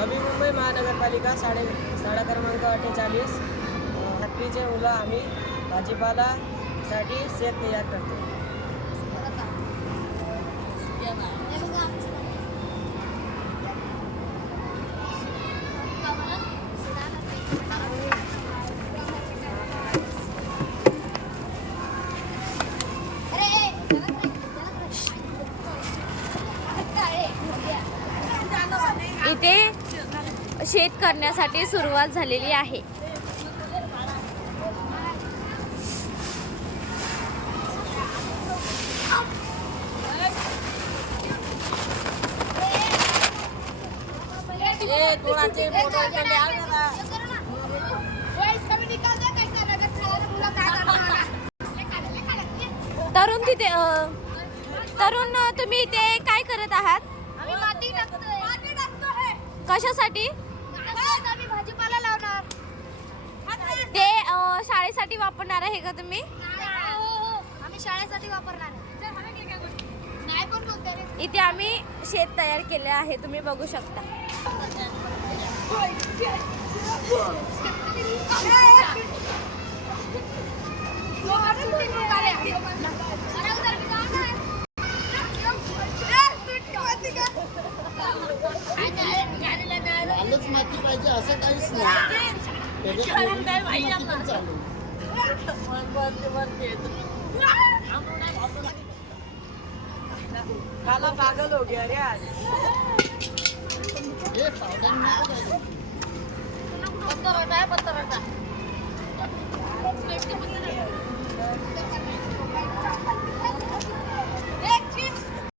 नवी मुंबई महानगरपालिका शाळा क्रमांक 48 हातवीचे मुलं आम्ही भाजीपालासाठी शेत तयार करतो. इथे शेत करण्यासाठी सुरुवात झालेली आहे. तरुण तिथे तरुण तुम्ही इथे काय करत आहात? आम्ही माती टाकतोय. कशासाठी? आम्ही भाजीपाला लावणार. ते शाळेसाठी वापरणार आहे का तुम्ही? आम्ही शाळेसाठी वापरणार. नाही पण बोलते रे. इथे आम्ही शेत तयार केले आहे, तुम्ही बघू शकता. लालच माती पाहिजे असं काहीच नाही. खाला पागल हो गया रे आज. हे पावडर नाही पत्ता